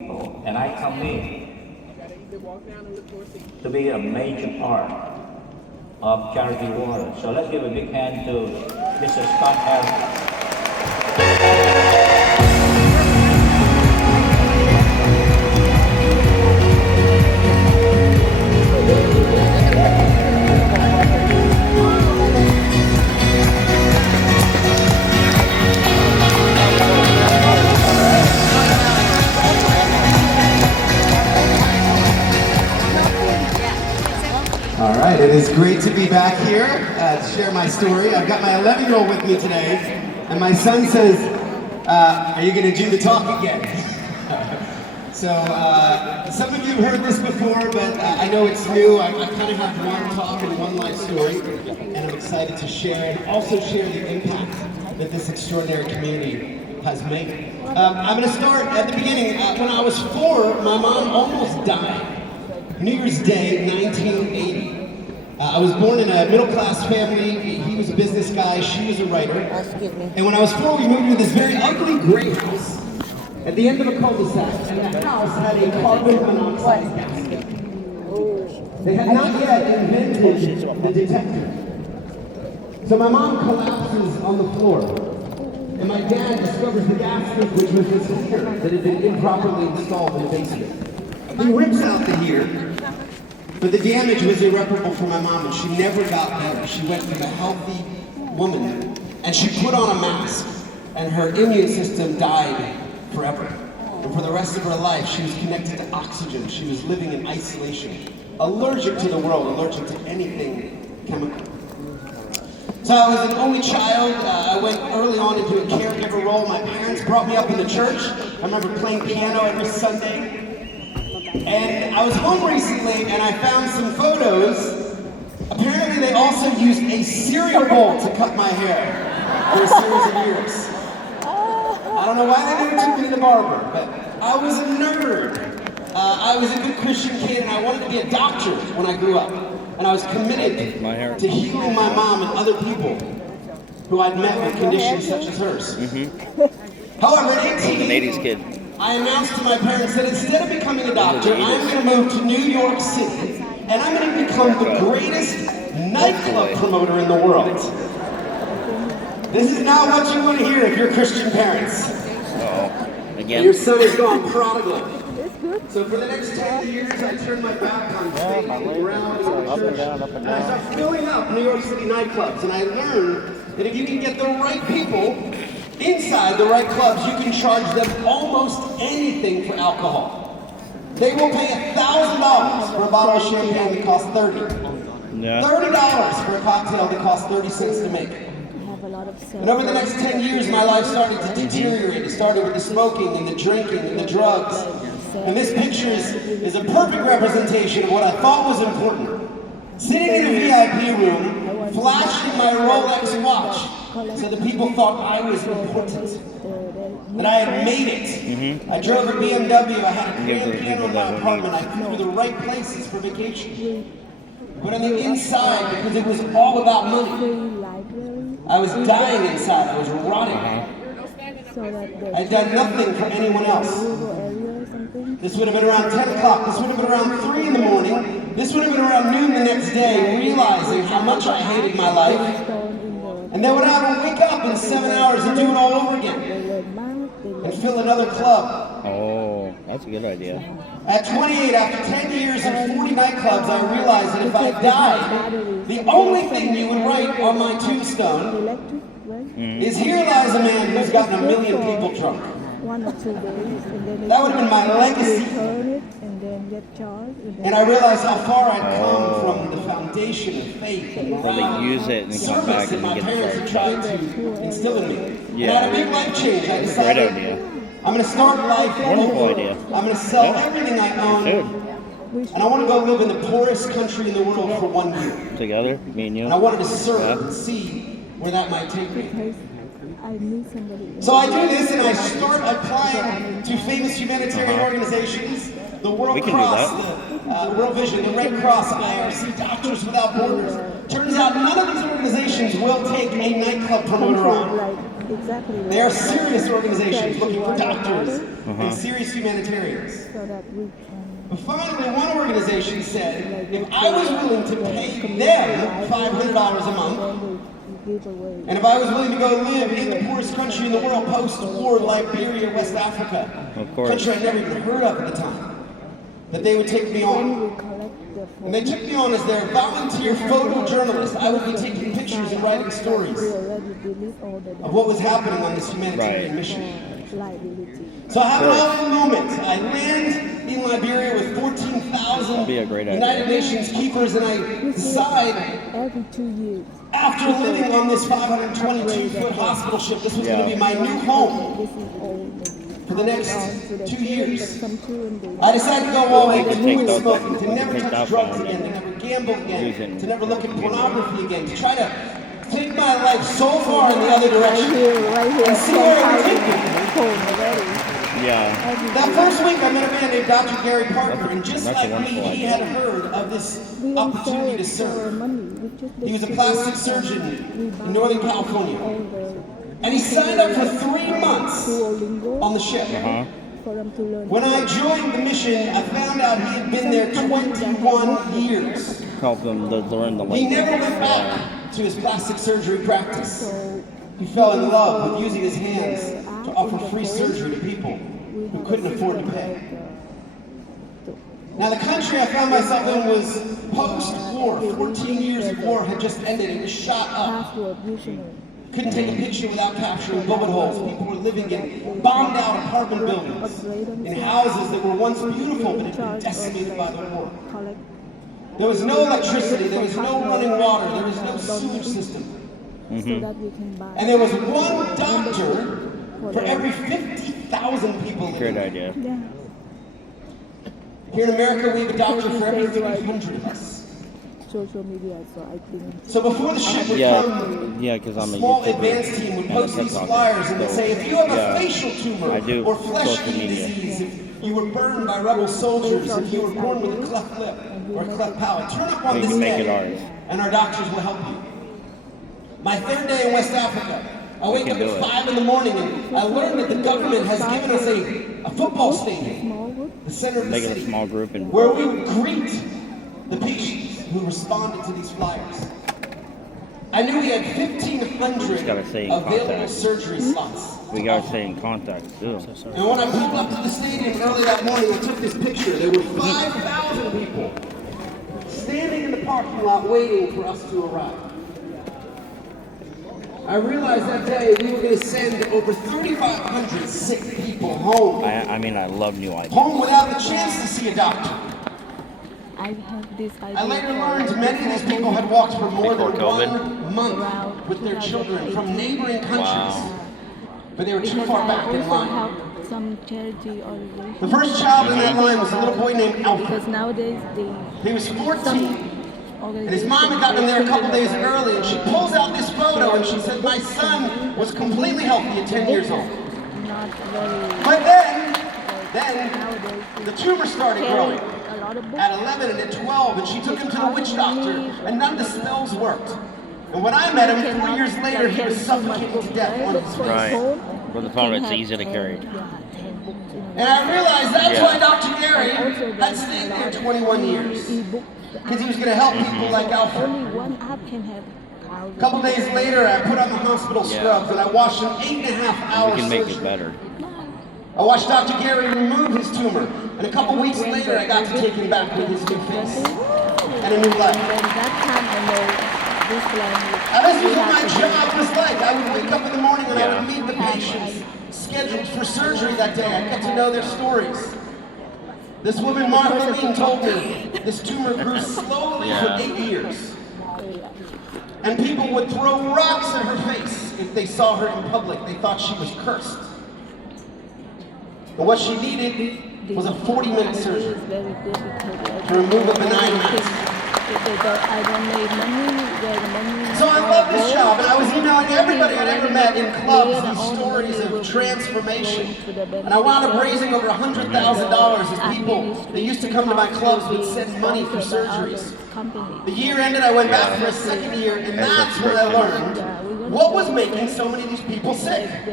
and I come in to be a major part of Charity Water. So let's give a big hand to Mr. Scott Harris. All right, it is great to be back here to share my story. I've got my 11-year-old with me today, and my son says, are you going to do the talk again? So, some of you have heard this before, but I know it's new. I kind of have one talk and one life story, and I'm excited to share and also share the impact that this extraordinary community has made. I'm going to start at the beginning. When I was 4, my mom almost died. New Year's Day, 1980. I was born in a middle-class family. He was a business guy, she was a writer. And when I was 4, we moved to this very ugly gray house at the end of a cul-de-sac. And the house had a carbon monoxide gasket. They had not yet invented the detector. So my mom collapses on the floor. And my dad discovers the gasket, which was this heater that had been improperly installed in the basement. He rips out the heater. But the damage was irreparable for my mom, and she never got better. She went from a healthy woman, and she put on a mask, and her immune system died forever. And for the rest of her life, she was connected to oxygen. She was living in isolation, allergic to the world, allergic to anything chemical. So I was an only child. I went early on into a caregiver role. My parents brought me up in the church. I remember playing piano every Sunday. And I was home recently and I found some photos. Apparently they also used a cereal bowl to cut my hair for a series of years. I don't know why they never took me to the barber, but I was a nerd. I was a good Christian kid and I wanted to be a doctor when I grew up. And I was committed to healing my mom and other people who I'd met with conditions such as hers. However, at 18, an 80s kid. I announced to my parents that instead of becoming a doctor, I'm going to move to New York City, and I'm going to become the greatest nightclub promoter in the world. This is not what you want to hear if you're Christian parents. Again? Your son has gone prodigal. So for the next 10 years, I turned my back on faith and morality in the church, and I started filling up New York City nightclubs, and I learned that if you can get the right people inside the right clubs, you can charge them almost anything for alcohol. They will pay $1,000 for a bottle of champagne that costs $30. Yeah. $30 for a cocktail that costs 30 cents to make. And over the next 10 years, my life started to deteriorate. It started with the smoking and the drinking and the drugs. And this picture is a perfect representation of what I thought was important. Sitting in a VIP room, flashing my Rolex watch, so the people thought I was important, that I had made it. I drove a BMW, I had a grand piano in my apartment, I flew to the right places for vacation. But on the inside, because it was all about money, I was dying inside, I was rotting. I had done nothing for anyone else. This would have been around 10 o'clock, this would have been around 3 in the morning, this would have been around noon the next day, realizing how much I hated my life. And then when I would wake up in 7 hours and do it all over again. And fill another club. Oh, that's a good idea. At 28, after 10 years and 40 nightclubs, I realized that if I died, the only thing you would write on my tombstone is, "Here lies a man who's gotten 1 million people drunk." That would have been my legacy. And I realized how far I'd come from the foundation of faith and morality, use it and come back service that and my get parents had tried to instill in me. Yeah. And I had a big life change. I Great decided idea. I'm going to start life Wonderful over. idea. I'm going to sell Yeah. everything I own. Should. And I want to go live in the poorest country in the world for 1 year. Together, me and you. And I wanted to serve Yeah. and see where that might take me. I need somebody. So I do this and I start applying to famous humanitarian organizations, the World We can do Cross, the World Vision, the Red Cross, IRC, Doctors Without Borders. Turns out none of these organizations will take a nightclub promoter on. exactly. They are like, serious organizations charity looking for water doctors Uh-huh. and serious humanitarians. so that we can But finally, one organization said, like if I was willing to pay them $500 a month, give away. and if I was willing to go live in the poorest country in the world, post-war Liberia, West Africa, Of course. country I'd never even heard of at the time, that they would take me When on. we collect the And they took me on as their volunteer photojournalist. I would be taking pictures and writing stories we already delete all the of what was happening on this humanitarian Right. mission. liability. So I have an awful moment. I land in Liberia with 14,000 Be a great idea. United Nations keepers, and I decide, Every 2 years. after living on this 522-foot hospital ship, this was going to Yeah. be my new home This is all for the next to the 2 years. Some children, they I decided to go all in, to Take quit those- smoking, to we can never take touch that drugs phone again, to and never gamble use again, it to never look at pornography again, to try to take my life so far in the other right direction. here, And see where it would take me. home already. Yeah. Every That year. first week I met a man named Dr. Gary Parker, and just That's a like me, wonderful he idea. had heard of this We don't sell opportunity to it for serve. money. We just He was a distribute plastic and surgeon we in buy Northern California. all the And he signed up for 3 months Duolingo on the ship. Uh-huh. for them to learn. When I joined the mission, I found out he had been there 21 years. Help them to learn the He language. never went back to his plastic surgery practice. So He fell in love with using his hands to offer free surgery to people we who have couldn't a afford to system pay. like, Now, the country I found myself in was post-war. 14 years of war had just ended. It was shot up. password username. Couldn't take a picture without capturing bullet holes. People were living in bombed-out apartment buildings, in houses that were once beautiful but had been decimated by the war. Collect There was no electricity. There was no running water. There was no sewage system. so that we can buy. And there was one doctor for every 50,000 people Great living. idea. Yeah. Here in America, we have a doctor for every 300 of us. Social media, so I think So before the ship would Yeah, come, yeah, because I'm a small YouTuber advance team would and a post these TikToker. flyers and they'd So, say, if you have a yeah, facial tumor I do or flesh social eating media. disease, if you were burned by rebel soldiers, if you were born with a cleft lip or a cleft palate, turn up on We this can make day it ours. and our doctors will help you. My third day in West Africa, I wake can up do at it. 5 in the morning and I learned that the government has given us a football stadium, Smallwood. the center of the Make it a city, small group and where we would greet the patients who responded to these flyers. I knew we had 1,500 gotta stay in available contact. surgery slots. we gotta stay in contact too. And when I pulled up to the stadium early that morning, I took this picture. There were 5,000 people standing in the parking lot waiting for us to arrive. I realized that day we were going to send over 3,500 sick people home. I mean, I love new ideas. Home without the chance to see a doctor. I have this idea. I later for learned like many of these people had walked for more than Before COVID? 1 month with their children from neighboring countries, but they were too because far I back in also line. help some charity organizations. The first child in that line was a little boy named Alfred. Because nowadays the He was 14. And his organizations mom had gotten him there a couple days they early, and she pulls out this photo and she said, my son was completely healthy at 10 years old. not very But then nowadays the tumor started carry growing a lot of books. at 11 and at 12, and she took him to the witch doctor, and none of the spells worked. And when I met him 3 years later, he was suffocating to death on his phone. Right. With the phone, it's easy to carry. And I realized that's Yeah. why Dr. Gary had stayed there 21 years. Because he was going to help people like Alfred. Only one app can have thousands. A couple days later, I put on the hospital scrubs and I watched an 8.5 hour We can make surgery. it better. I watched Dr. Gary remove his tumor, and a couple weeks later, I got to take him back with his new face and a new life. And that time I know this language. Now, this was what my job was like. I would wake up in the morning and I Yeah. would meet the patients scheduled for surgery that day. I'd get to know their stories. This woman, Martha Lean, told me this tumor grew slowly for 8 years. And people would throw rocks at her face if they saw her in public. They thought she was cursed. But what she needed was a 40-minute surgery It's very difficult. to remove a benign mass. I don't need money, where the money. So I love this job, and I was emailing everybody I'd ever met in clubs these stories of transformation. And I wound up raising over $100,000 as people that used to come to my clubs would send money for surgeries. The year ended, I went back for a second year, and that's when I learned what was making so many of these people sick. Like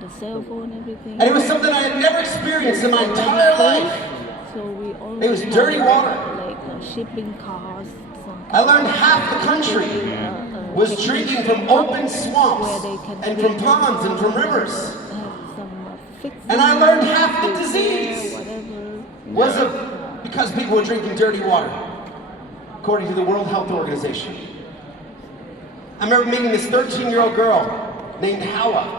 the cell phone, everything. And it was something I had never experienced in my entire life. So we only It was dirty have, water. like shipping costs. I learned half the country was drinking from open swamps and from ponds and from rivers. And I learned half the disease was because people were drinking dirty water, according to the World Health Organization. I remember meeting this 13-year-old girl named Hawa.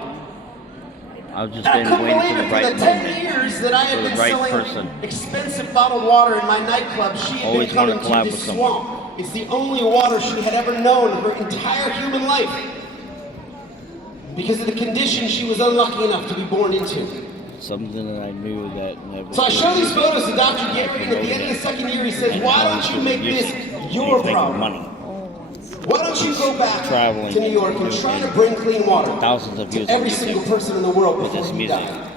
I've just And I been couldn't waiting believe for it. the For right the 10 moment. years that I had For the been right selling person. expensive bottled water in my nightclub, she had Always been wanna coming to collab this with someone. swamp. It's the only water she had ever known in her entire human life. Because of the condition she was unlucky enough to be born into. Something that I knew that never. So I show these photos to Dr. Gary, and at the end of the second year he says, why don't you make this your problem? Money. Why don't you go back Traveling to New York and try to bring clean water thousands of views to on every YouTube single person in the world with before this you music. die?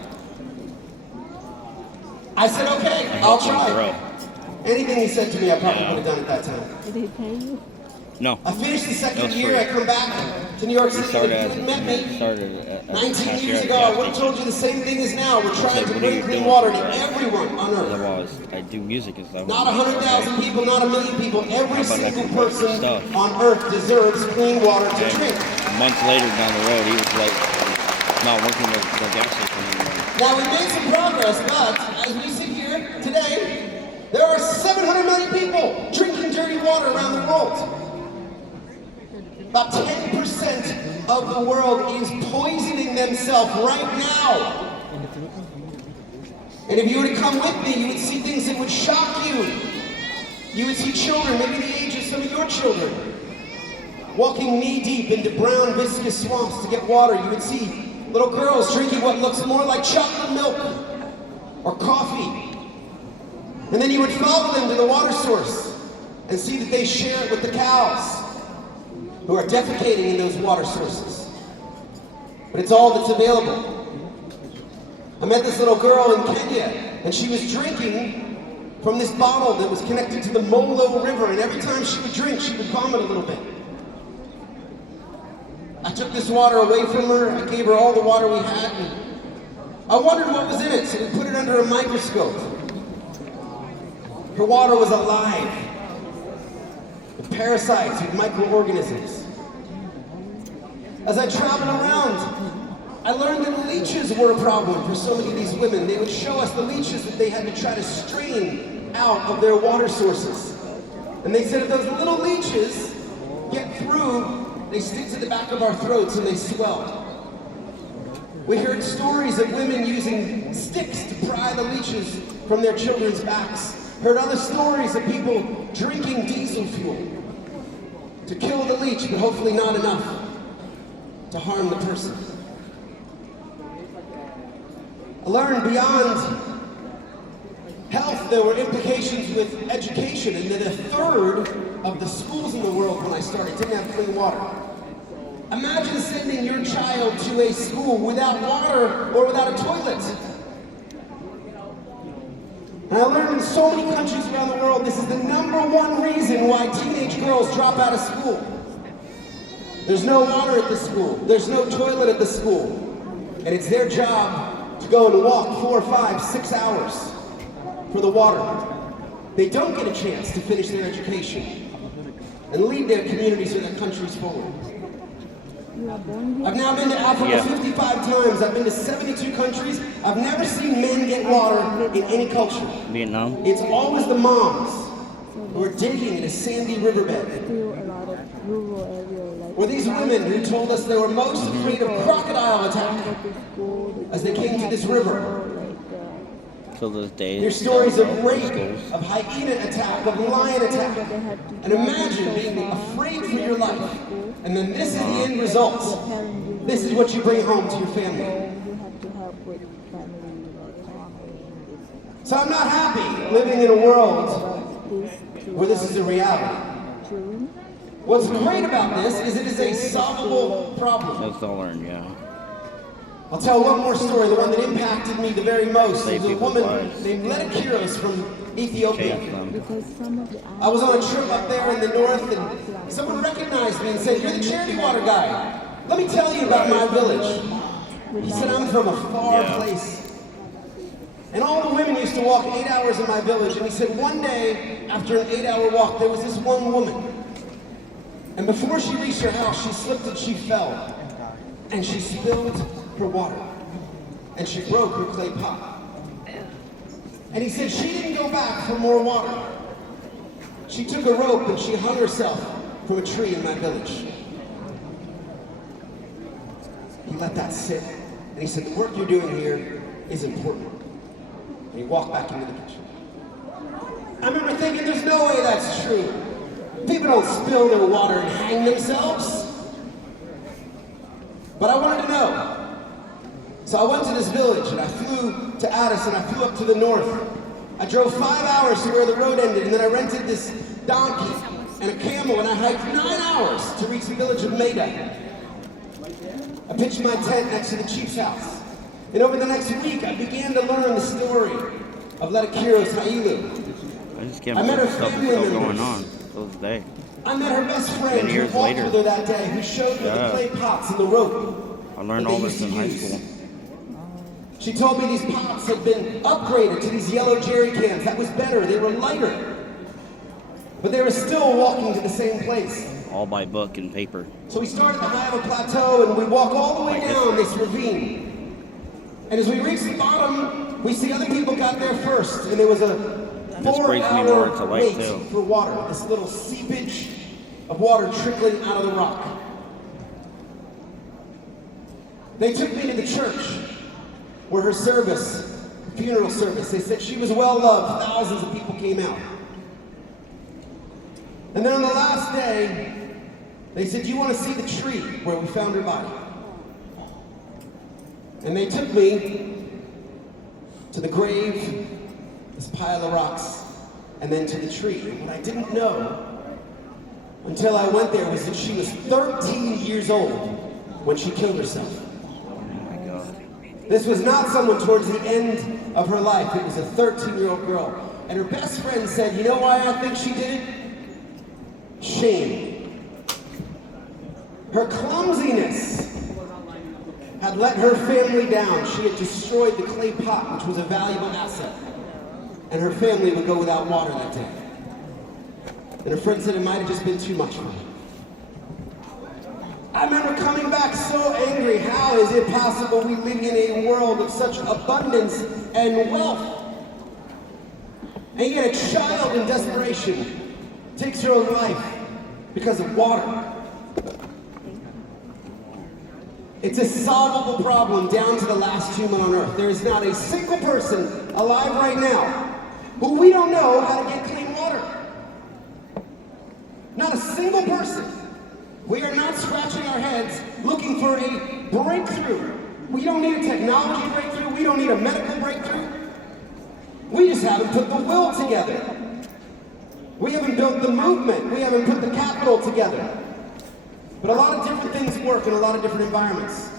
I said, okay, I'll try. Anything he said to me, I probably would have done at that time. Did he pay you? No. I finished the second That's year, free. I come back to New York We City, started and as you met me. started at 19 years ago, I would have told you the same thing as now. We're trying like, to what are bring you clean doing? water to everyone on Earth. Otherwise, I do music and stuff. Not 100,000 people, not a million people. Every How about I single can write person stuff? on Earth deserves clean water to And drink. months later down the road, he was like not working the gas station anymore. Now we made some progress, but as we sit here today, there are 700 million people drinking dirty water around the world. About 10% of the world is poisoning themselves right now. And if you were to come with me, you would see things that would shock you. You would see children, maybe the age of some of your children, walking knee-deep into brown, viscous swamps to get water. You would see little girls drinking what looks more like chocolate milk or coffee. And then you would follow them to the water source and see that they share it with the cows who are defecating in those water sources. But it's all that's available. I met this little girl in Kenya, and she was drinking from this bottle that was connected to the Molo River, and every time she would drink, she would vomit a little bit. I took this water away from her, I gave her all the water we had, and I wondered what was in it, so we put it under a microscope. Her water was alive, with parasites, with microorganisms. As I traveled around, I learned that leeches were a problem for so many of these women. They would show us the leeches that they had to try to strain out of their water sources. And they said if those little leeches get through, they stick to the back of our throats and they swell. We heard stories of women using sticks to pry the leeches from their children's backs. Heard other stories of people drinking diesel fuel to kill the leech, but hopefully not enough to harm the person. I learned beyond health, there were implications with education, and that a third of the schools in the world when I started didn't have clean water. Imagine sending your child to a school without water or without a toilet. And I learned in so many countries around the world, this is the #1 reason why teenage girls drop out of school. There's no water at the school. There's no toilet at the school. And it's their job to go and walk 4, 5, 6 hours for the water. They don't get a chance to finish their education and lead their communities or their countries forward. You are born here? I've now been to Africa 55 times. I've been to 72 countries. I've never seen men get water in any culture. Vietnam. It's always the moms who are digging in a sandy riverbed. Still a lot of rural area, like Or these women who told us they were most afraid of crocodile attack as they came to this river. Till this day. There's stories of rape, schools. of hyena attack, of lion attack. And imagine being afraid for your life. And then this is the end result. This is what you bring home to your family. You have to help with family, like farming. So I'm not happy living in a world where this is a reality. Children. What's great about this is it is a solvable problem. That's all I learned, yeah. I'll tell one more story, the one that impacted me the very most. Save There's a people's woman lives. named Letta Kiros from Ethiopia. Change them. Because some of the I was on a trip up there in the north and someone recognized me and said, "You're the charity water guy." let me tell you about my village. He said, I'm from a far place. And all the women used to walk 8 hours in my village. And he said, one day, after an 8-hour walk, there was this one woman. And before she reached her house, she slipped and she fell. And she spilled her water. And she broke her clay pot. And he said she didn't go back for more water. She took a rope and she hung herself from a tree in my village. He let that sit. And he said, the work you're doing here is important. And he walked back into the kitchen. I remember thinking, there's no way that's true. People don't spill their water and hang themselves. But I wanted to know. So I went to this village and I flew to Addis and I flew up to the north. I drove 5 hours to where the road ended, and then I rented this donkey and a camel and I hiked 9 hours to reach the village of Maida. I pitched my tent next to the chief's house. And over the next week, I began to learn the story of Letakiros Hailu. I just can't I met believe her stuff is family still members. going on till this day. I met her best friend who years walked later. with her that day, who showed me the Yeah. clay pots and the rope. I learned that all they this used in to high use. school. She told me these pots had been upgraded to these yellow jerry cans. That was better. They were lighter. But they were still walking to the same place. All by book and paper. So we started the high of a plateau and we walk all the way down this ravine. And as we reach the bottom, we see other people got there first. And there was a This brings me more to 4-hour life, wait too. for water. This little seepage of water trickling out of the rock. They took me to the church where her service, funeral service, they said she was well loved. Thousands of people came out. And then on the last day, they said, do you want to see the tree where we found her body? And they took me to the grave, this pile of rocks, and then to the tree. And what I didn't know until I went there was that she was 13 years old when she killed herself. Oh my God. This was not someone towards the end of her life. It was a 13-year-old girl. And her best friend said, you know why I think she did it? Shame. Her clumsiness had let her family down. She had destroyed the clay pot, which was a valuable asset. And her family would go without water that day. And her friend said it might have just been too much for her. I remember coming back so angry. How is it possible we live in a world of such abundance and wealth? And yet a child in desperation takes her own life because of water. It's a solvable problem down to the last human on earth. There is not a single person alive right now who we don't know how to get clean water. Not a single person. We are not scratching our heads looking for a breakthrough. We don't need a technology breakthrough. We don't need a medical breakthrough. We just haven't put the will together. We haven't built the movement. We haven't put the capital together. But a lot of different things work in a lot of different environments.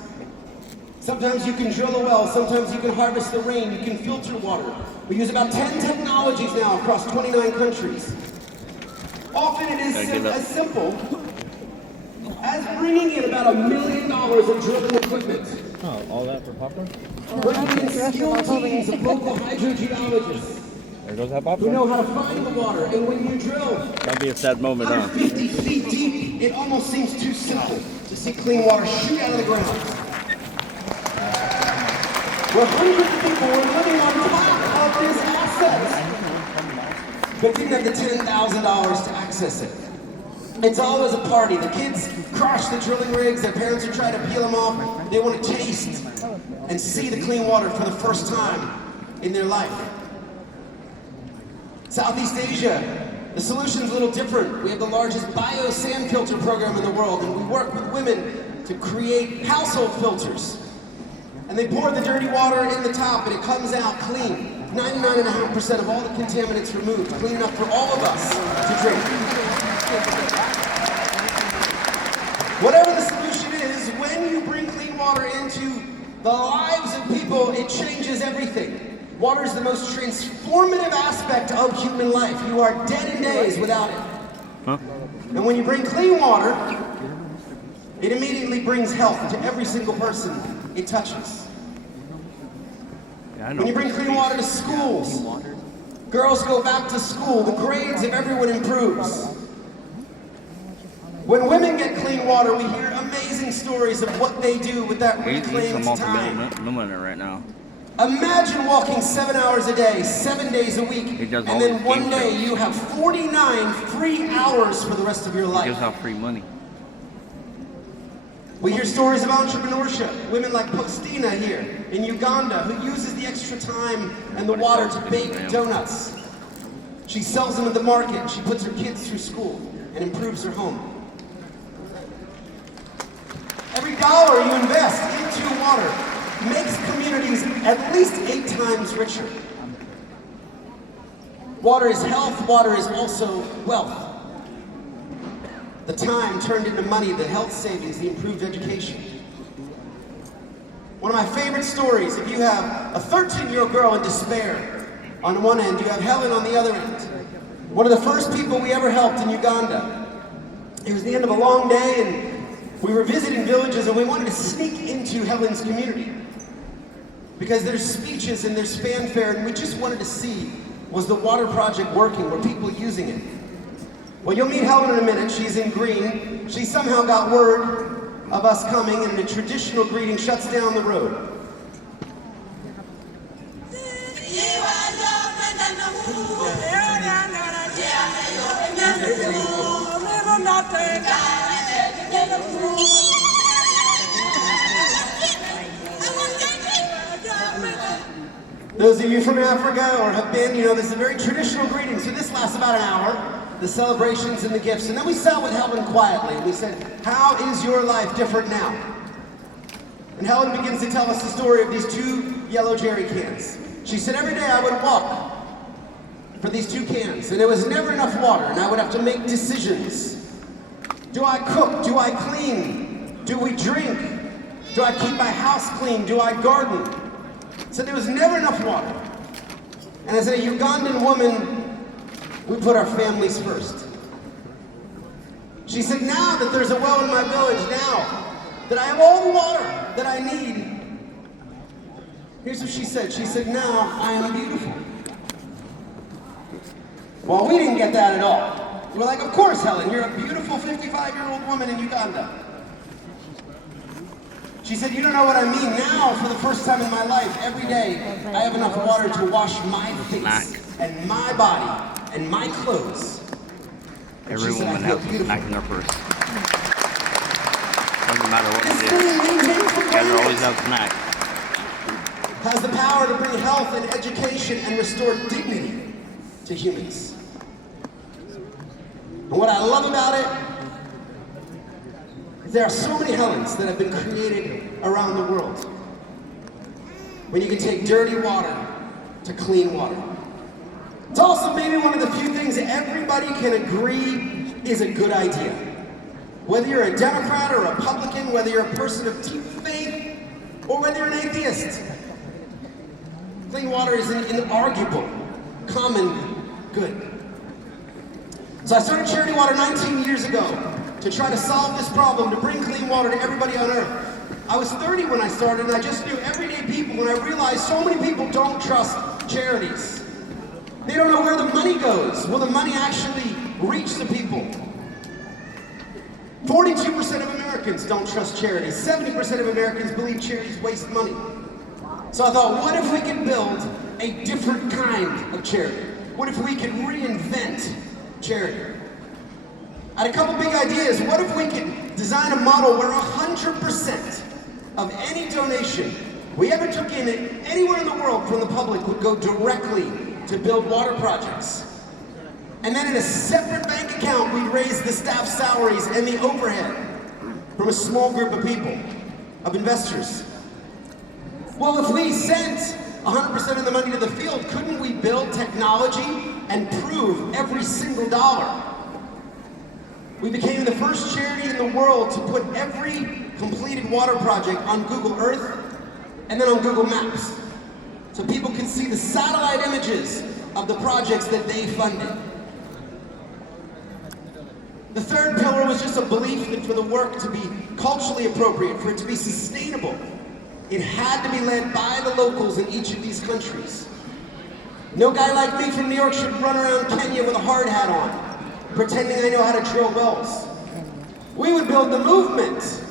Sometimes you can drill a well. Sometimes you can harvest the rain. You can filter water. We use about 10 technologies now across 29 countries. Often it is as simple as bringing in about $1 million of drilling equipment. Oh, all that for popcorn? Bringing in skilled teams of local hydrogeologists There goes that who popcorn. know how to find the water. And when you drill That'd be a sad moment, huh? 150 feet deep, it almost seems too simple to see clean water shoot out of the ground. Where hundreds of people were living on top of this asset, but didn't have the $10,000 to access it. It's always a party. The kids crush the drilling rigs. Their parents are trying to peel them off. They want to taste and see the clean water for the first time in their life. Southeast Asia, the solution's a little different. We have the largest bio sand filter program in the world, and we work with women to create household filters. And they pour the dirty water in the top, and it comes out clean. 99.5% of all the contaminants removed, clean enough for all of us to drink. Whatever the solution is, when you bring clean water into the lives of people, it changes everything. Water is the most transformative aspect of human life. You are dead in days without it. Huh? And when you bring clean water, It immediately brings health to every single person it touches. Yeah, I know. When you bring clean water to schools, girls go back to school, the grades of everyone improves. When women get clean water, we hear amazing stories of what they do with that He's a reclaimed time. multi-millionaire right now. Imagine walking 7 hours a day, 7 days a week, He does and all then these one game day shows. you have 49 free hours for the rest of your He life. gives out free money. We hear stories of entrepreneurship. Women like Postina here in Uganda, who uses the extra time and the water to bake donuts. She sells them at the market. She puts her kids through school and improves her home. Every dollar you invest into water makes communities at least 8 times richer. Water is health. Water is also wealth. The time turned into money, the health savings, the improved education. One of my favorite stories, if you have a 13-year-old girl in despair on one end, you have Helen on the other end. One of the first people we ever helped in Uganda. It was the end of a long day and we were visiting villages and we wanted to sneak into Helen's community. Because there's speeches and there's fanfare and we just wanted to see, was the water project working? Were people using it? Well, you'll meet Helen in a minute. She's in green. She somehow got word of us coming, and a traditional greeting shuts down the road. Those of you from Africa or have been, you know, this is a very traditional greeting. So this lasts about an hour. The celebrations and the gifts. And then we sat with Helen quietly and we said, how is your life different now? And Helen begins to tell us the story of these 2 yellow jerry cans. She said, every day I would walk for these 2 cans and there was never enough water and I would have to make decisions. Do I cook? Do I clean? Do we drink? Do I keep my house clean? Do I garden? So there was never enough water. And as a Ugandan woman, we put our families first. She said, now that there's a well in my village, now that I have all the water that I need, here's what she said. She said, now I am beautiful. Well, we didn't get that at all. We're like, of course, Helen, you're a beautiful 55-year-old woman in Uganda. She said, you don't know what I mean. Now, for the first time in my life, every day, I have enough water to wash my face and my body and my clothes. Every She said, woman I feel has a beautiful. snack in her purse. Doesn't matter what it is. You guys always have snacks. Has the power to bring health and education and restore dignity to humans. And what I love about it is there are so many Helens that have been created around the world. When you can take dirty water to clean water. It's also maybe one of the few things that everybody can agree is a good idea. Whether you're a Democrat or a Republican, whether you're a person of deep faith, or whether you're an atheist. Clean water is an inarguable, common good. So I started Charity Water 19 years ago to try to solve this problem, to bring clean water to everybody on earth. I was 30 when I started, and I just knew everyday people, and I realized so many people don't trust charities. They don't know where the money goes. Will the money actually reach the people? 42% of Americans don't trust charities. 70% of Americans believe charities waste money. So I thought, what if we could build a different kind of charity? What if we could reinvent charity? I had a couple big ideas. What if we could design a model where 100% of any donation we ever took in anywhere in the world from the public would go directly to build water projects. And then in a separate bank account, we'd raise the staff salaries and the overhead from a small group of people, of investors. Well, if we sent 100% of the money to the field, couldn't we build technology and prove every single dollar? We became the first charity in the world to put every completed water project on Google Earth and then on Google Maps. So people can see the satellite images of the projects that they funded. The third pillar was just a belief that for the work to be culturally appropriate, for it to be sustainable, it had to be led by the locals in each of these countries. No guy like me from New York should run around Kenya with a hard hat on, pretending I know how to drill wells. We would build the movement.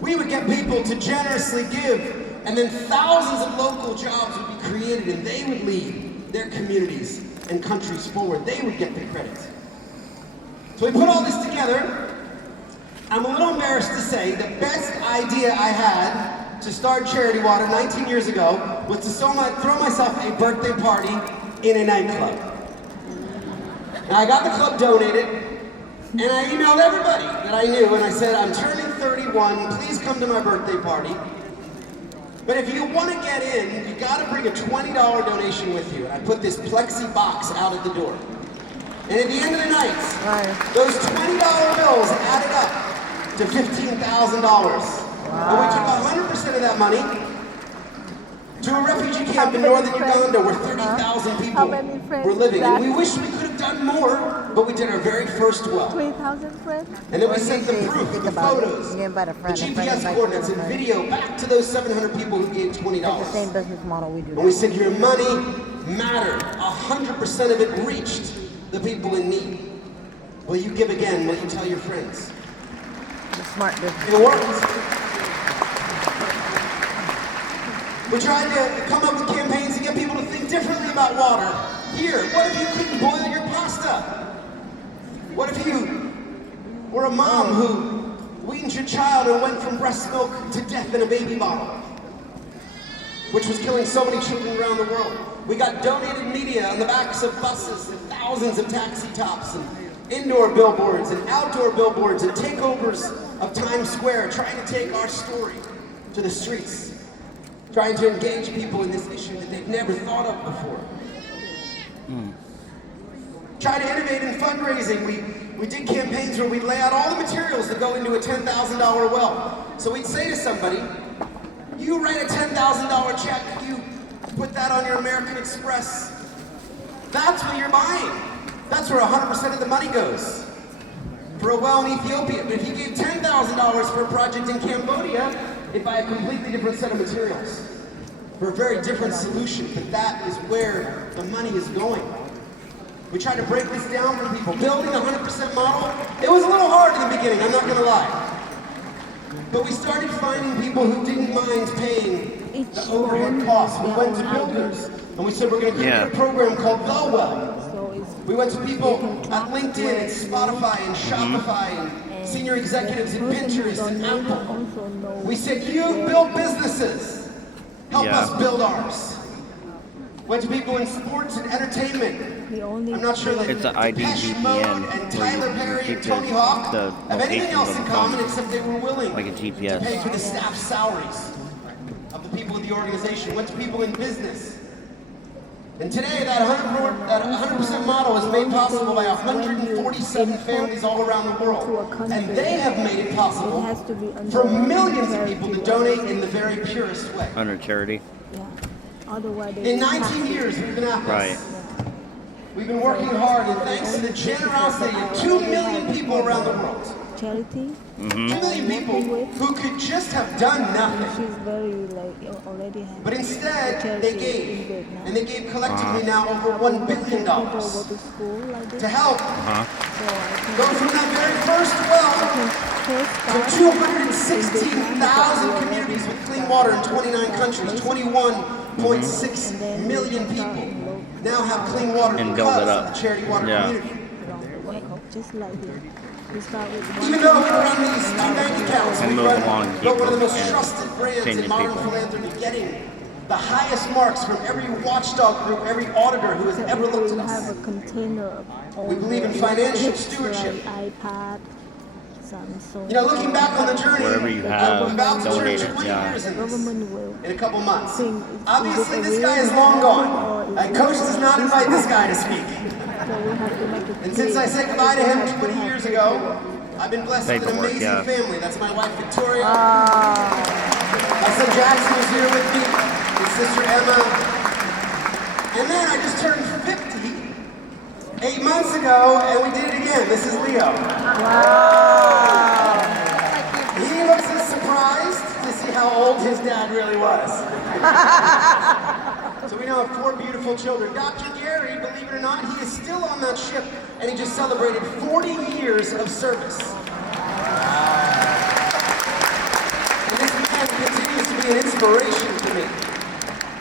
We would get people to generously give, and then thousands of local jobs would be created, and they would lead their communities and countries forward. They would get the credit. So we put all this together. I'm a little embarrassed to say the best idea I had to start Charity Water 19 years ago was to throw myself a birthday party in a nightclub. Now I got the club donated, and I emailed everybody that I knew, and I said, I'm turning 31, please come to my birthday party. But if you want to get in, you got to bring a $20 donation with you. And I put this plexi box out at the door. And at the end of the night, those $20 bills added up to $15,000. And we took 100% of that money to a refugee camp in northern Uganda where 30,000 people were living. And we wish we could have done more, but we did our very first well. 3,000 friends? And then we sent the proof, the photos, the GPS coordinates, and video back to those 700 people who gave $20. The same business model we do. And we said, your money mattered. 100% of it reached the people in need. Will you give again? Will you tell your friends? The smart business. It worked. We tried to come up with campaigns to get people to think differently about water. Here, what if you couldn't boil your pasta? What if you were a mom who weaned your child and went from breast milk to death in a baby bottle, which was killing so many children around the world? We got donated media on the backs of buses and thousands of taxi tops and indoor billboards and outdoor billboards and takeovers of Times Square, trying to take our story to the streets, trying to engage people in this issue that they've never thought of before. Try to innovate in fundraising. We did campaigns where we'd lay out all the materials that go into a $10,000 well. So we'd say to somebody, you write a $10,000 check, you put that on your American Express. That's what you're buying. That's where 100% of the money goes. For a well in Ethiopia. But if you gave $10,000 for a project in Cambodia, it'd buy a completely different set of materials for a very different solution. But that is where the money is going. We tried to break this down for people. Building a 100% model, it was a little hard in the beginning, I'm not gonna lie. But we started finding people who didn't mind paying the overhead costs. We went to builders and we said we're gonna create a program called The Well. We went to people at LinkedIn and Spotify and Shopify and senior executives at Pinterest and Apple. We said, you build businesses, help us build ours. Went to people in sports and entertainment. I'm not sure that It's an ID Depeche VPN Mode and Tyler where you Perry and keep Tony Hawk the have anything locations else of in the common phone. except they were willing Like a GPS. to pay for the staff salaries of the people of the organization. Went to people in business. And today, that 100% model is made possible by 147 families all around the world. And they have made it possible for millions of people to donate in the very purest way. Under charity. In 19 years, we've been at this. Right. We've been working hard, and thanks to the generosity of 2 million people around the world. Charity? 2 million people who could just have done nothing. She's very, already has. But instead, they gave. Vietnam. And they gave collectively now over $1 billion People go to school like this. to help So I think go from that very first well first to 216,000 communities with clean water in 29 countries. 21.6 million people now have clean water And build because it of up. the charity water community. just like here. We start with one. Even though we run these 2 bank accounts, And we move run along, built one of the most keep trusted brands in changing modern people. philanthropy, getting the highest marks from every watchdog group, every auditor who has ever looked at We have us. a container of all We believe in the financial books, stewardship. like iPad, Samsung. You know, looking back on the journey, Wherever you I'm have about to turn donated, 20 yeah. years in this, Government will in a couple months. think, Obviously, is it this a guy is real long problem gone, or is and it Coach does not invite this guy to speak. So we have to make it And since I said goodbye to him 20 years ago, I've been blessed with an Paperwork, amazing yeah. family. That's my wife, Victoria. My son Jackson was here with me, his sister Emma. And then I just turned 50, 8 months ago, and we did it again. This is Leo. Wow. He looks as surprised to see how old his dad really was. So we now have 4 beautiful children. Dr. Gary, believe it or not, he is still on that ship, and he just celebrated 40 years of service. And this man continues to be an inspiration to me.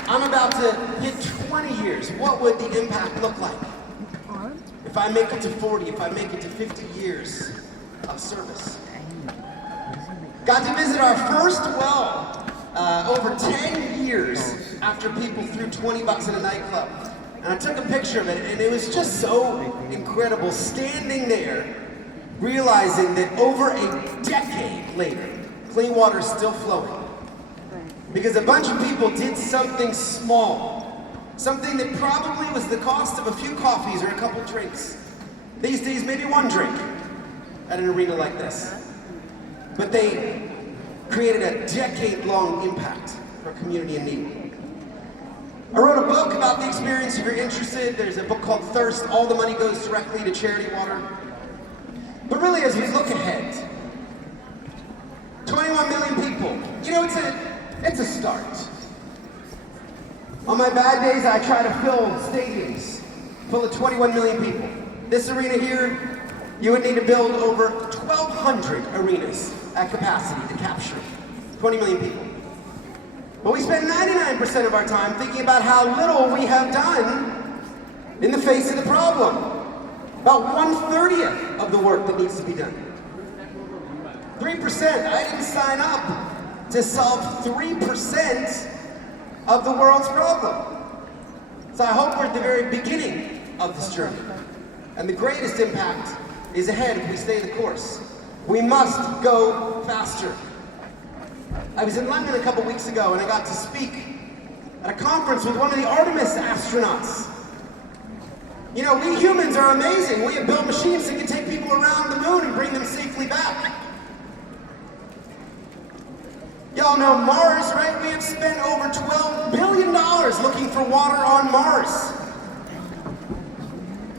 I'm about to hit 20 years. What would the impact look like? If I make it to 40, if I make it to 50 years of service. Got to visit our first well over 10 years after people threw 20 bucks in a nightclub. And I took a picture of it, and it was just so incredible standing there, realizing that over a decade later, clean water is still flowing. Because a bunch of people did something small. Something that probably was the cost of a few coffees or a couple drinks. These days, maybe 1 drink at an arena like this. But they created a decade-long impact for a community in need. I wrote a book about the experience if you're interested. There's a book called Thirst. All the money goes directly to charity water. But really, as we look ahead, 21 million people. You know, it's a start. On my bad days, I try to fill stadiums full of 21 million people. This arena here, you would need to build over 1,200 arenas at capacity to capture 20 million people. But we spend 99% of our time thinking about how little we have done in the face of the problem. About 1/30th of the work that needs to be done. 3%, I didn't sign up to solve 3% of the world's problem. So I hope we're at the very beginning of this journey. And the greatest impact is ahead if we stay the course. We must go faster. I was in London a couple weeks ago, and I got to speak at a conference with one of the Artemis astronauts. You know, we humans are amazing. We have built machines that can take people around the moon and bring them safely back. Y'all know Mars, right? We have spent over $12 billion looking for water on Mars.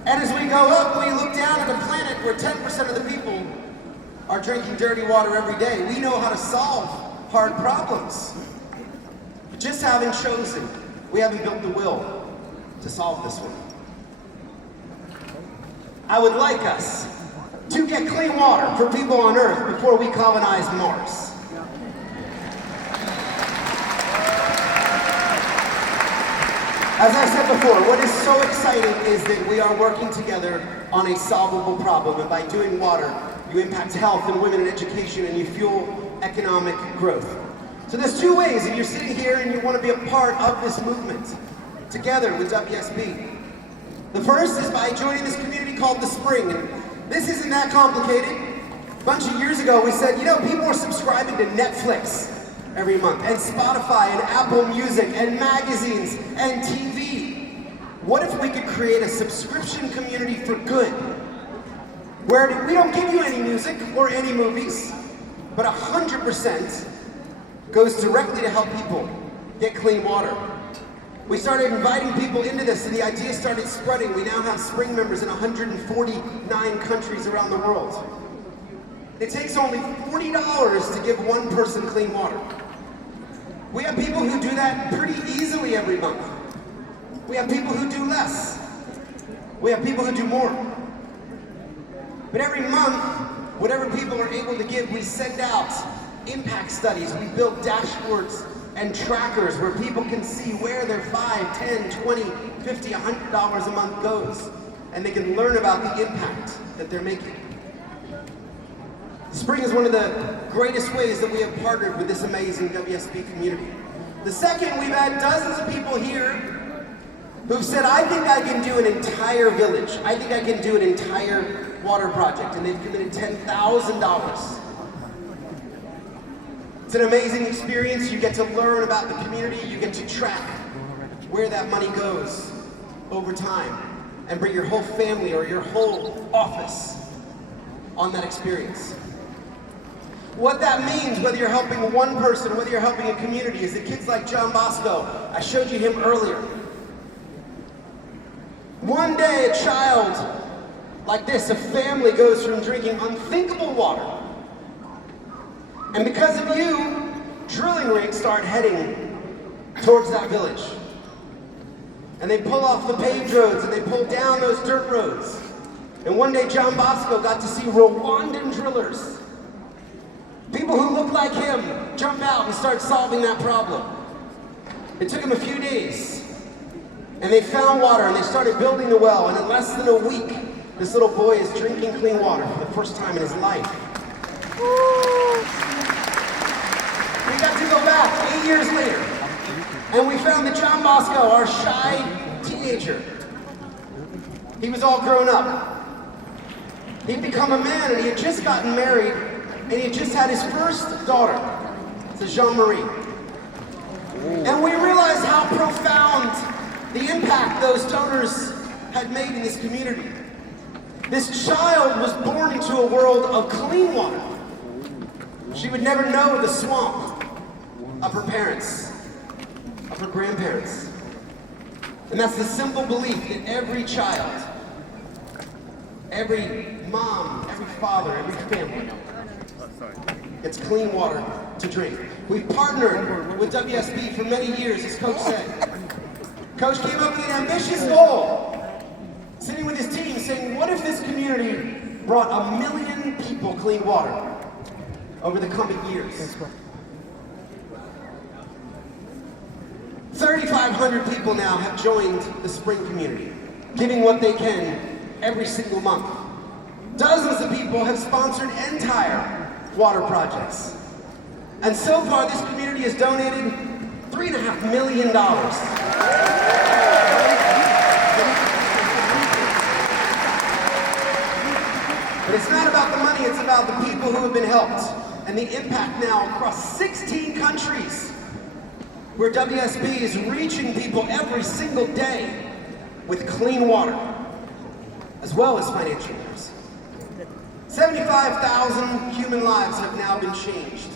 And as we go up, we look down at a planet where 10% of the people are drinking dirty water every day. We know how to solve hard problems. But just having chosen, we haven't built the will to solve this one. I would like us to get clean water for people on Earth before we colonize Mars. As I said before, what is so exciting is that we are working together on a solvable problem, and by doing water, you impact health and women and education, and you fuel economic growth. So there's 2 ways if you're sitting here and you want to be a part of this movement, together with WSB. The first is by joining this community called The Spring, and this isn't that complicated. A bunch of years ago we said, you know, people are subscribing to Netflix every month, and Spotify, and Apple Music, and magazines, and TV. What if we could create a subscription community for good? Where we don't give you any music or any movies, but 100% goes directly to help people get clean water. We started inviting people into this, and the idea started spreading. We now have Spring members in 149 countries around the world. It takes only $40 to give 1 person clean water. We have people who do that pretty easily every month. We have people who do less. We have people who do more. But every month, whatever people are able to give, we send out impact studies. We build dashboards and trackers where people can see where their $5, $10, $20, $50, $100 a month goes. And they can learn about the impact that they're making. Spring is one of the greatest ways that we have partnered with this amazing WSB community. The second, we've had dozens of people here who've said, I think I can do an entire village. I think I can do an entire water project, and they've committed $10,000. It's an amazing experience. You get to learn about the community. You get to track where that money goes over time and bring your whole family or your whole office on that experience. What that means, whether you're helping 1 person, whether you're helping a community, is that kids like John Bosco, I showed you him earlier. One day, a child like this, a family goes from drinking unthinkable water, and because of you, drilling rigs start heading towards that village. And they pull off the paved roads and they pull down those dirt roads. And one day John Bosco got to see Rwandan drillers. People who look like him jump out and start solving that problem. It took him a few days. And they found water and they started building the well. And in less than a week, this little boy is drinking clean water for the first time in his life. We got to go back 8 years later. And we found that John Bosco, our shy teenager, he was all grown up. He'd become a man and he had just gotten married and he had just had his first daughter, to Jean-Marie. And we realized how profound the impact those donors had made in this community. This child was born into a world of clean water. She would never know the swamp of her parents, of her grandparents. And that's the simple belief that every child, every mom, every father, every family gets clean water to drink. We've partnered with WSB for many years, as Coach said. Coach came up with an ambitious goal, sitting with his team saying, what if this community brought 1 million people clean water over the coming years? 3,500 people now have joined the Spring community, giving what they can every single month. Dozens of people have sponsored entire water projects. And so far, this community has donated $3.5 million. But it's not about the money, it's about the people who have been helped and the impact now across 16 countries where WSB is reaching people every single day with clean water, as well as financial literacy. 75,000 human lives have now been changed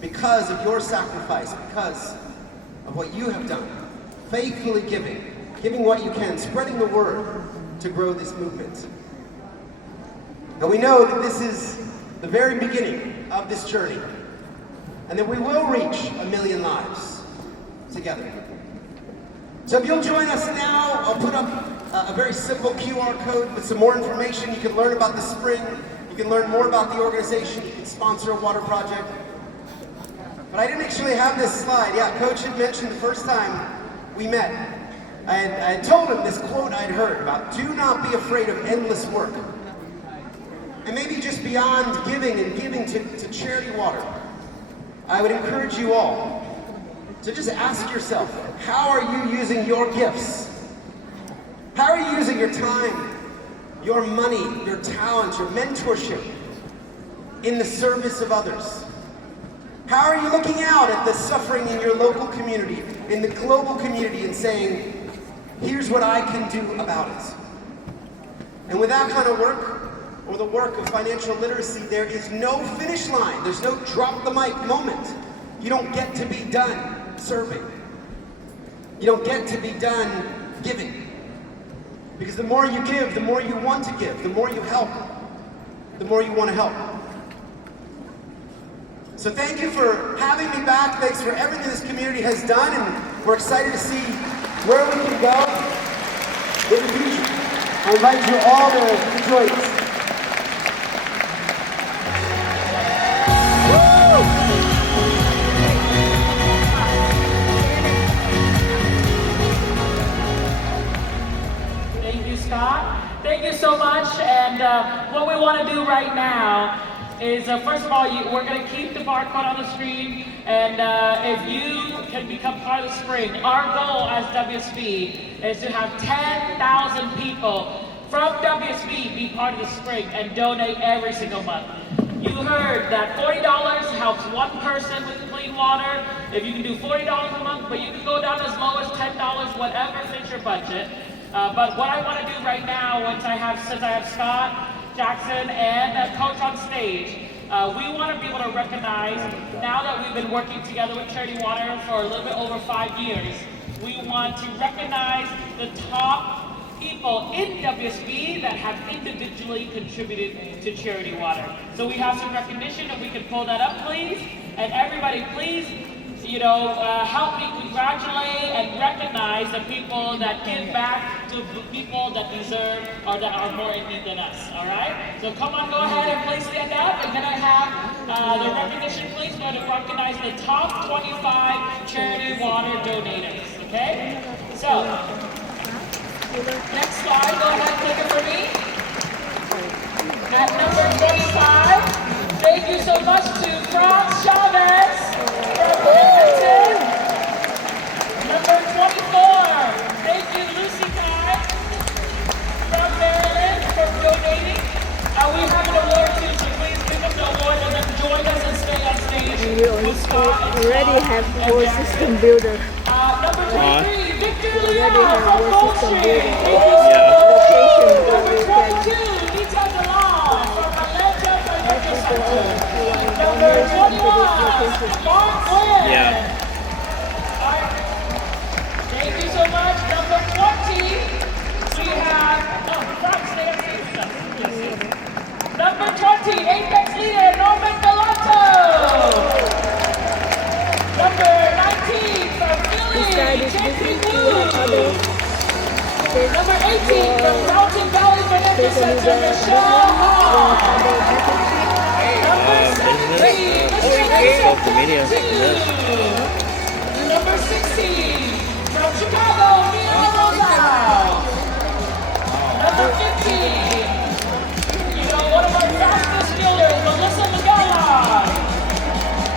because of your sacrifice, because of what you have done. Faithfully giving what you can, spreading the word to grow this movement. And we know that this is the very beginning of this journey, and that we will reach 1 million lives together. So if you'll join us now, I'll put up a very simple QR code with some more information. You can learn about the Spring, you can learn more about the organization, you can sponsor a water project. But I didn't actually have this slide. Yeah, Coach had mentioned the first time we met. I had told him this quote I'd heard about, do not be afraid of endless work. And maybe just beyond giving and giving to charity water, I would encourage you all to just ask yourself, how are you using your gifts? How are you using your time, your money, your talent, your mentorship in the service of others? How are you looking out at the suffering in your local community, in the global community, and saying, here's what I can do about it? And with that kind of work, or the work of financial literacy, there is no finish line. There's no drop the mic moment. You don't get to be done serving. You don't get to be done giving. Because the more you give, the more you want to give. The more you help, the more you want to help. So thank you for having me back. Thanks for everything this community has done, and we're excited to see where we can go in the future. I invite you all to join us. Thank you so much, and what we want to do right now is, first of all, we're going to keep the barcode on the screen, and if you can become part of the Spring, our goal as WSB is to have 10,000 people from WSB be part of the Spring and donate every single month. You heard that $40 helps one person with clean water. If you can do $40 a month, but you can go down as low as $10, whatever fits your budget. But what I want to do right now, since I have Scott, Jackson, and Coach on stage, we want to be able to recognize, now that we've been working together with Charity Water for a little bit over 5 years, we want to recognize the top people in WSB that have individually contributed to Charity Water. So we have some recognition, and we can pull that up, please. And everybody, please, help me congratulate and recognize the people that give back to people that deserve or that are more in need than us, all right? So come on, go ahead and please stand up. And can I have the recognition, please? We're going to recognize the top 25 Charity Water donators, okay? So, next slide, go ahead and take it for me. At number 25, thank you so much to Franz Chavez from Edmonton. Number 24, thank you Lucy Kai from Maryland for donating. We have an award too, so please give us the award and then join us and stay on stage. We already have whole system builder. Number 23, Victor We Leon already have from whole system Gulfstream. builder. Thank you so Location much. where Number we can 22, Nita Dalal from Atlanta Financial Center. donate Number to this 21, location. Mark Quinn. Yeah. Alright. Thank you so much. Number 20, we have, Frank, stay on stage with us. Yes. Number 20, Apex leader, Norman Galanto. Number 19, from Philly, Beside this JP business, we Wu. have other Number 18, from Mountain Valley Financial There's a Center, Michelle Hall. Number 17, Social media. Number 16, from Chicago, Neil Rosal. Number 15, one of our fastest fielders, Melissa Magala.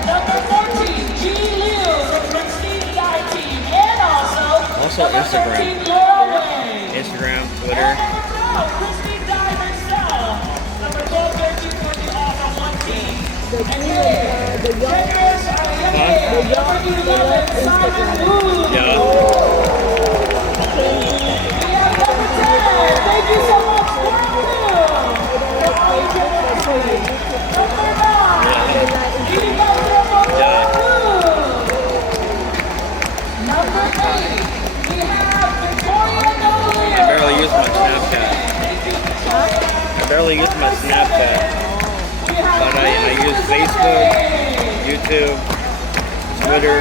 Number 14, G. Liu from Christine Dye Team. And also number Instagram. 13, Laura Wayne. Instagram, And Twitter. number 12, Christine Dye herself. Number 12, 13, 14, all from one team. And here, the young generous, number 11, Simon Wu. Yeah. We have number 10. Thank you so much. Number 9. Edie Butler from Number 8. We have Victoria Nolan. I barely use my Snapchat. I barely use my Snapchat. But I use Facebook, YouTube, Twitter,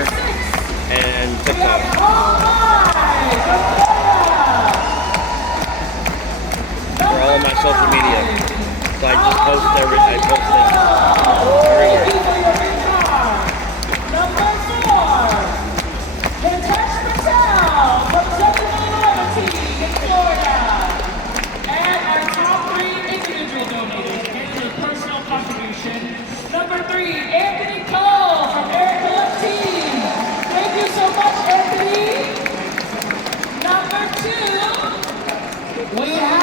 and TikTok. For all my social media. So I just post I post things everywhere. Number 4. Hitesh Patel from Seven Loyalty in Florida. And our top 3 individual donators into the personal contribution. Number 3, Anthony Cole from Eric Phillips Team. Thank you so much, Anthony. Number 2, we have